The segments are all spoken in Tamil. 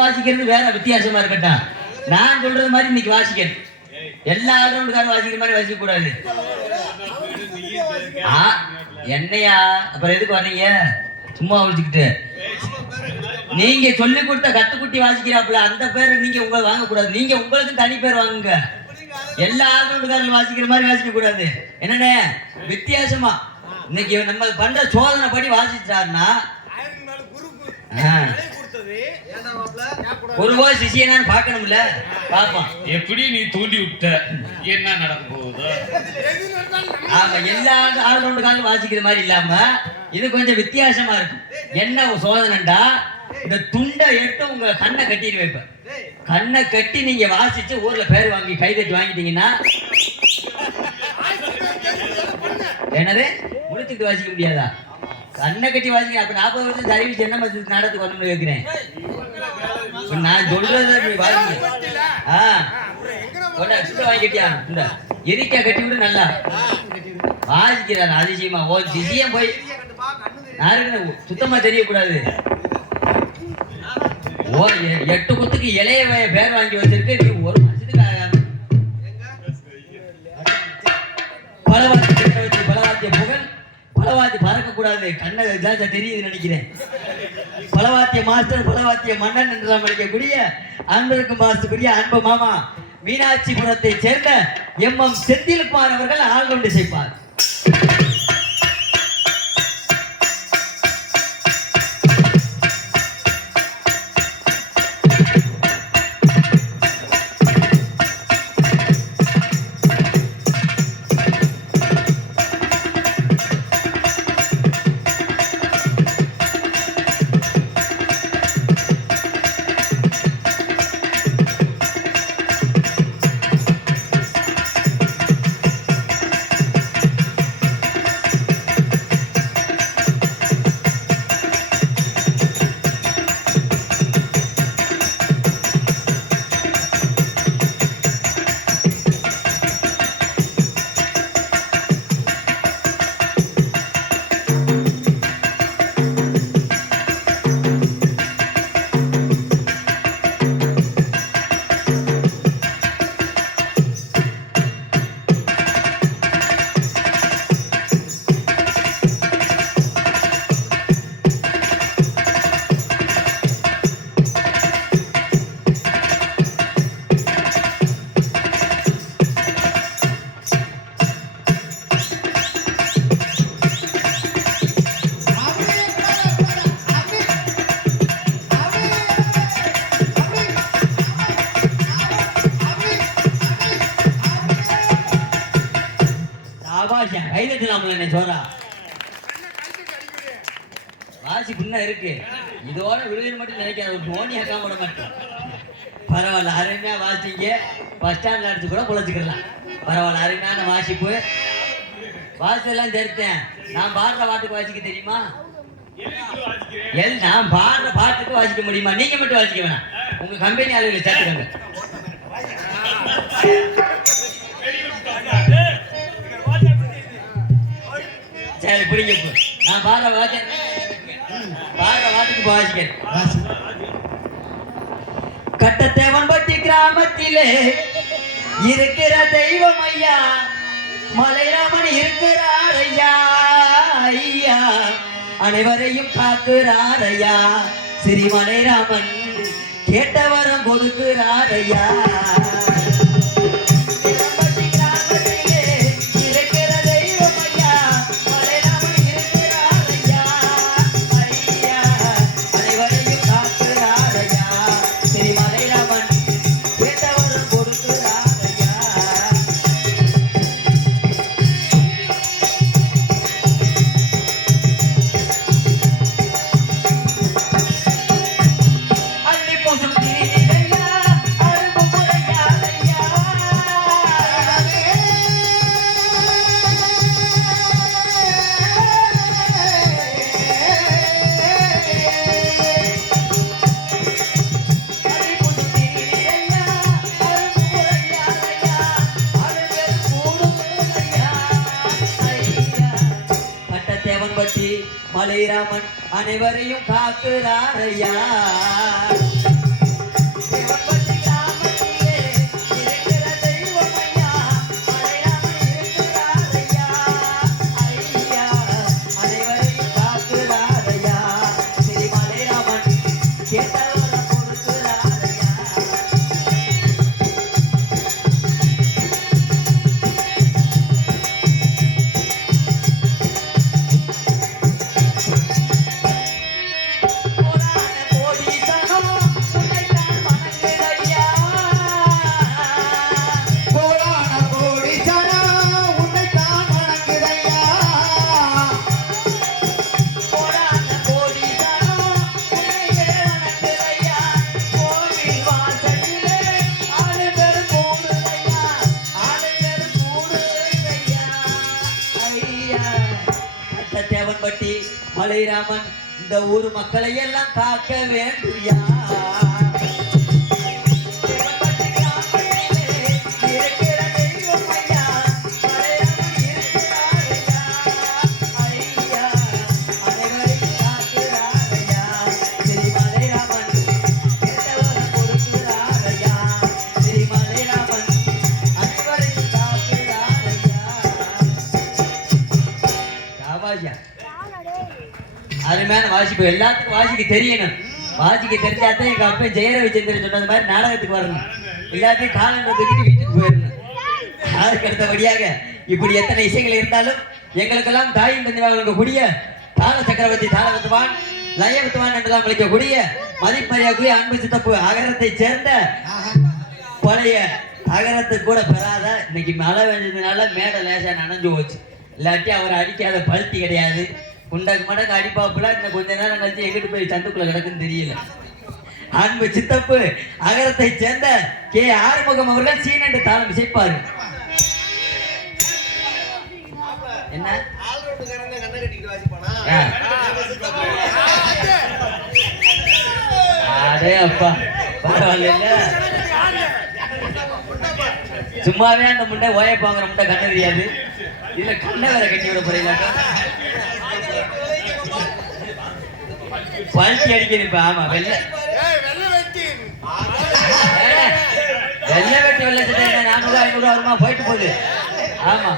வாசிக்கிறது வேற வித்தியாசமா இருக்கட்டும். நான் சொல்றது மாதிரி இன்னைக்கு வாசிக்கணும். எல்லா ஆல்ரவுண்டுக்காரும் வாசிக்கிற மாதிரி வாசிக்க கூடாது. என்னையா அப்புறம் எதுக்கு வர்றீங்க சும்மா ஒழிச்சுக்கிட்டு? நீங்க சொல்லி கொடுத்த கத்துக்குட்டி வாசிக்கிறாப்புல அந்த பேர் நீங்க உங்களை வாங்கக்கூடாது. நீங்க உங்களுக்கு தனி பேர் வாங்குங்க. எல்லா ஆல்ரவுண்டுக்காரர்கள் வாசிக்கிற மாதிரி வாசிக்க கூடாது. என்னண்ணே வித்தியாசமா இன்னைக்கு நம்ம பண்ற சோதனை படி வாசிச்சாருன்னா ஒரு போய் சிஷியனான்னு பாக்கணும்ல. பாப்போம் எப்படி நீ தூண்டி விட்ட என்ன நடக்க போகுது. ஆமா எல்லா ஆல்ரவுண்டு காலும் வாசிக்கிற மாதிரி இல்லாம இது கொஞ்சம் வித்தியாசமா இருக்கும். என்ன சோதனைண்டா இந்த துண்டை எடுத்து உங்க கண்ணை கட்டிட்டு வைப்பேன். கண்ணை கட்டி நீங்க வாசிச்சு ஊர்ல பேர் வாங்கி கைதட்டி வாங்கிட்டீங்கன்னா என்னது முடிச்சுட்டு வாசிக்க முடியாதா? கண்ணை கட்டி வாசிக்க. அப்ப 40 வருஷம் அறிவிச்சு என்ன நாடகத்துக்கு வரணும்னு கேட்கிறேன். நான் சொல்றத நீ வாசிக்க. வாங்கிட்டியா இந்த எரிக்கா கட்டி விட்டு நல்லா வாசிக்கிறார் அதிசயமா. ஓ திசையம் போய் யாருக்குன்னு சுத்தமா தெரியக்கூடாது. ஓ 8 குத்துக்கு இளைய பேர் வாங்கி வச்சிருக்கு. நீ ஒரு மனுஷத்துக்கு ஆகாம பலவாத்திய புகழ் பலவாத்தி பறக்க கூடாது. கண்ணை ஜாஸ்தியா தெரியுது நினைக்கிறேன். பலவாத்திய மாஸ்டர் பலவாத்திய மன்னன் என்று நாம் நினைக்கக்கூடிய அன்பருக்கு மாஸ்டருக்குரிய அன்பு மாமா மீனாட்சிபுரத்தை சேர்ந்த MM செந்தில்குமார் அவர்கள் ஆல்ரவுண்ட் இசைப்பார். வாசி புண்ணா இருக்கு. இதோட விழுது மட்டும் நினைக்காத. ஒரு தோனி அக்காம விட மாட்டேன். பரவாயில்ல அருமையா வாசிங்க. பஸ் ஸ்டாண்ட்ல அடிச்சு கூட பொழைச்சிக்கலாம். பரவாயில்ல அருமையான வாசிப்பு. வாசெல்லாம் தெரித்தேன். நான் பாடுற பாட்டுக்கு வாசிக்க தெரியுமா? நான் பாடுற பாட்டுக்கு வாசிக்க முடியுமா? நீங்க மட்டும் வாசிக்க வேணாம். உங்க கம்பெனி ஆளுகளை சேர்த்துக்கங்க. சரி பிடிங்க. நான் பாடுற பாட்டுக்கு வாசிக்கிறேன். கட்டத்தேவன்பட்டி கிராமத்திலே இருக்கிற தெய்வம் ஐயா மலைராமன் இருக்கிறார் ஐயா. ஐயா அனைவரையும் காக்குறார் ஐயா. ஸ்ரீ மலைராமன் கேட்டவரம் கொடுக்கிறார் ஐயா. மலைராமன் அனைவரையும் காக்குறாரையா. மலைராமன் இந்த ஊர் மக்களை எல்லாம் காக்க வேண்டுயா. அருமையான வாசிப்பு, எல்லாத்துக்கும் வாசிக்க தெரியணும். வாசிக்க தெரிஞ்சாதான் எங்க அப்பா ஜெயரவிச்சந்திரன் சொன்னது மாதிரி நாடகத்துக்கு வரணும். எல்லாத்தையும் காலங்களை தூக்கிட்டு வீட்டுக்கு போயிடணும். அதுக்கு அடுத்தபடியாக இப்படி எத்தனை இசைகள் இருந்தாலும் எங்களுக்கெல்லாம் தாயின் தந்தை வழங்கக்கூடிய தாள சக்கரவர்த்தி தாளவத்துவான் லயவத்துவான் என்றெல்லாம் விളിக்கக்கூடிய மதிப்பறியாக்குரிய அன்பு சித்தப்பு அகரத்தை சேர்ந்த பழைய அகரத்தை கூட பெறாத இன்னைக்கு மழை வெஞ்சதுனால மேடை லேசா நனைஞ்சு போச்சு. இல்லாட்டி அவரை அடிக்காத பழுத்தி கிடையாது. குண்டக்கு மடக்கு அடிப்பாப்புல இன்னும் கொஞ்ச நேரம் கழிச்சு எங்கிட்டு போய் சந்துக்குள்ள கிடக்குன்னு தெரியல. அன்பு சித்தப்பு அகரத்தை சேர்ந்த கே ஆறுமுகம் அவர்கள் சீனண்டு தாளம் இசைப்பாரு. என்ன அடே அப்பா பரவாயில்ல. சும்மாவே அந்த முண்டை ஓயப்பாங்கிற முண்டை கண்ணு தெரியாது. இதுல கண்ணை வேற கட்டி விட போறீங்களாக்கா? பல்ட்டி அடிக்கணும் இப்ப. ஆமா வெள்ளை வெட்டி வெள்ளை சட்டை 400-500 வருமா போயிட்டு போகுது. ஆமா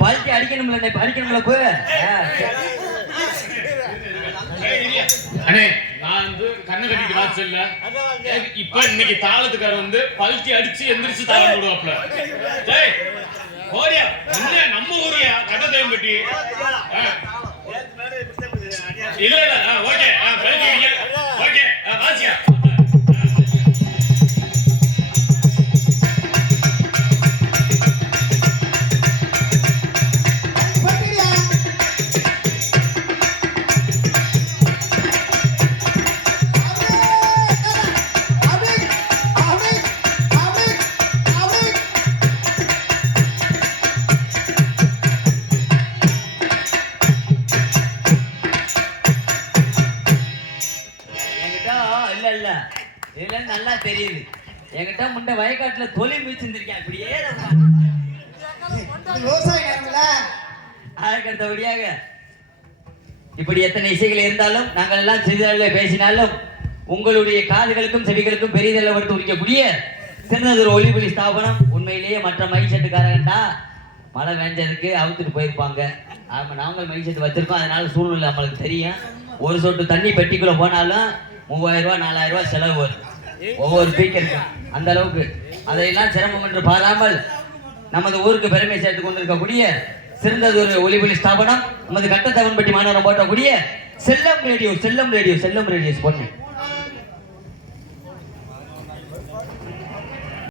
பல்ட்டி அடிக்கணும்ல, இப்ப அடிக்கணும்ல போய். அண்ணே நான் வந்து கண்ணை கட்டிட்டு வாசல்ல இப்ப இன்னைக்கு தாளத்துக்கார வந்து பல்ட்டி அடிச்சு எந்திரிச்சு தாளம் போடுவாப்ல. டேய் ஓடியா என்ன நம்ம ஊரியா கதை தேவம் கட்டி இல்ல ஓகே பல்ட்டி அடிங்க. ஓகே வாசியா நல்லா தெரியுது. என்கிட்ட முண்டை வயக்காட்டுல தொழில் மீச்சிருந்திருக்கேன். இப்படியே அதுக்கு அடுத்தபடியாக இப்படி எத்தனை இசைகள் இருந்தாலும் நாங்கள் எல்லாம் சிறிதளவில் பேசினாலும் உங்களுடைய காதுகளுக்கும் செவிகளுக்கும் பெரிதளவு எடுத்து உரிக்கக்கூடிய சிறந்ததொரு ஒளிபொலி ஸ்தாபனம். உண்மையிலேயே மற்ற மைசெட்டுக்காரங்கண்டா மழை வேஞ்சதுக்கு அவுத்துட்டு போயிருப்பாங்க. ஆமா நாங்கள் மைசெட்டு வச்சிருக்கோம். அதனால சூழ்நிலை நம்மளுக்கு தெரியும். ஒரு சொட்டு தண்ணி பெட்டிக்குள்ள போனாலும் 3000 ரூபாய் 4000 ரூபாய் செலவு வரும் ஒவ்வொரு ஸ்பீக்கருக்கு. அந்த அளவுக்கு அதையெல்லாம் சிரமம் என்று பாராமல் நமது ஊருக்கு பெருமை சேர்த்து கொண்டிருக்கக்கூடிய சிறந்ததொரு ஒளிபொலி ஸ்தாபனம் நமது கட்டத்தவன்பட்டி மாநகரம் போட்டக்கூடிய செல்லம் ரேடியோ பொண்ணு